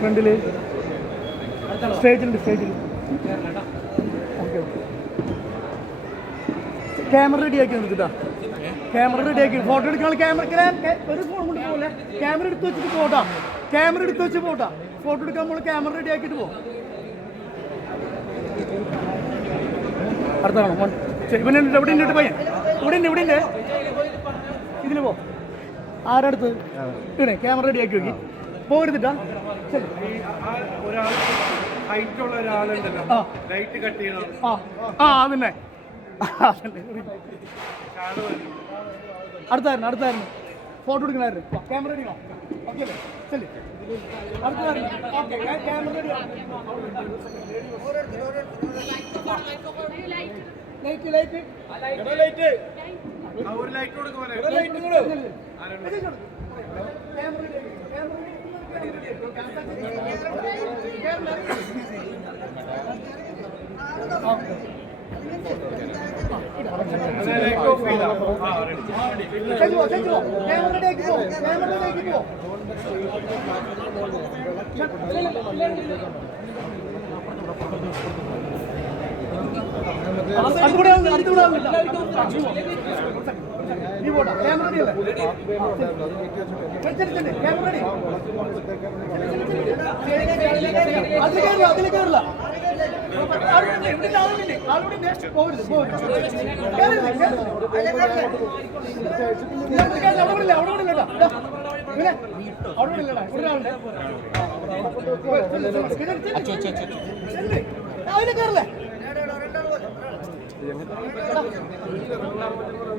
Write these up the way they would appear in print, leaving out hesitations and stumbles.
ഫ്രണ്ടില് സ്റ്റേജിലുണ്ട് സ്റ്റേജിൽ. Okay okay. Camera റെഡിയാക്കി നിർത്തിട്ടാ. ക്യാമറ റെഡിയാക്കി ഫോട്ടോ എടുക്കാനുള്ള ക്യാമറ ഒരു ഫോൺ കൊണ്ട് പോലെ ക്യാമറ എടുത്ത് വെച്ചിട്ട് പോട്ടാ. ക്യാമറ എടുത്ത് വെച്ച് പോട്ടാ. ഫോട്ടോ എടുക്കാൻ നമ്മൾ ക്യാമറ റെഡിയാക്കിയിട്ട് പോകും. അടുത്ത കാണാം. ഇവിടെ ഉണ്ട് പയ്യൻ. ഇവിടെ ഉണ്ട് ഇതിന് പോ. ആരടുത്ത് ഇവിടെ ക്യാമറ റെഡിയാക്കി നോക്കി പോകരുതിട്ടാ. അതന്നെ അടുത്തായിരുന്നു ഫോട്ടോ എടുക്കണായിരുന്നു. ക്യാമറ റെഡിയാണോ? ഓക്കെ അല്ലേ? ശരി അടുത്തായിരുന്നു. ഓക്കെ ക്യാമറ റെഡിയാണോ? ലൈറ്റ്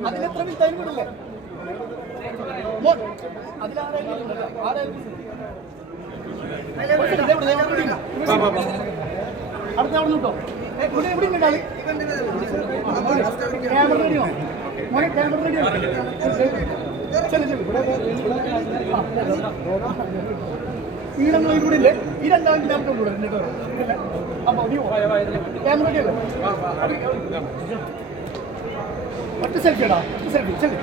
അതിലെത്ര ടൈം വിടില്ലേ? അടുത്ത അവിടെ നിട്ടോ. ഇവിടെ കളി ക്യാമറ റെഡിയോ മോനെ? ക്യാമറ റെഡിയോ? ഈ രണ്ടോ കൂടെ ഇല്ലേ? ഈ രണ്ടാം ക്യാമറ കൂടെ അപ്പൊ ക്യാമറ റെഡിയല്ലേ? ഒറ്റ സെൽഫിയാടാ. സെൽഫി ചെല്ലി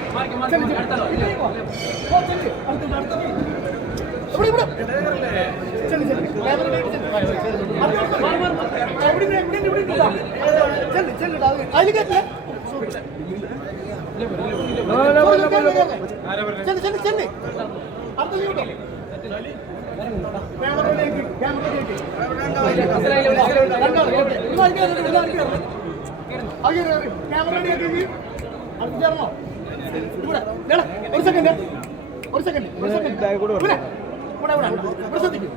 ഒരു സെക്കൻഡ് ശ്രദ്ധിക്കും.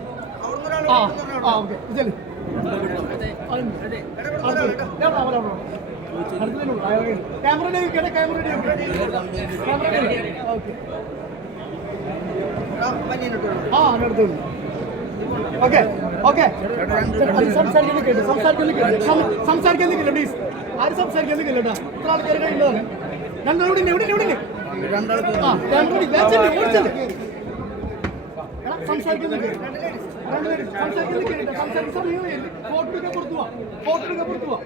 ഓക്കെ സംസാരിക്കാൻ പ്ലീസ്. ആരും സംസാരിക്കാൻ കേട്ടോ. ഇത്ര ആൾക്കാർ കഴിയുന്നതാണ്. രണ്ടാളോട് എവിടെ സംസാരിക്കാൻ ഫോട്ടോ എടുക്കാൻ പുറത്തു പോവാ.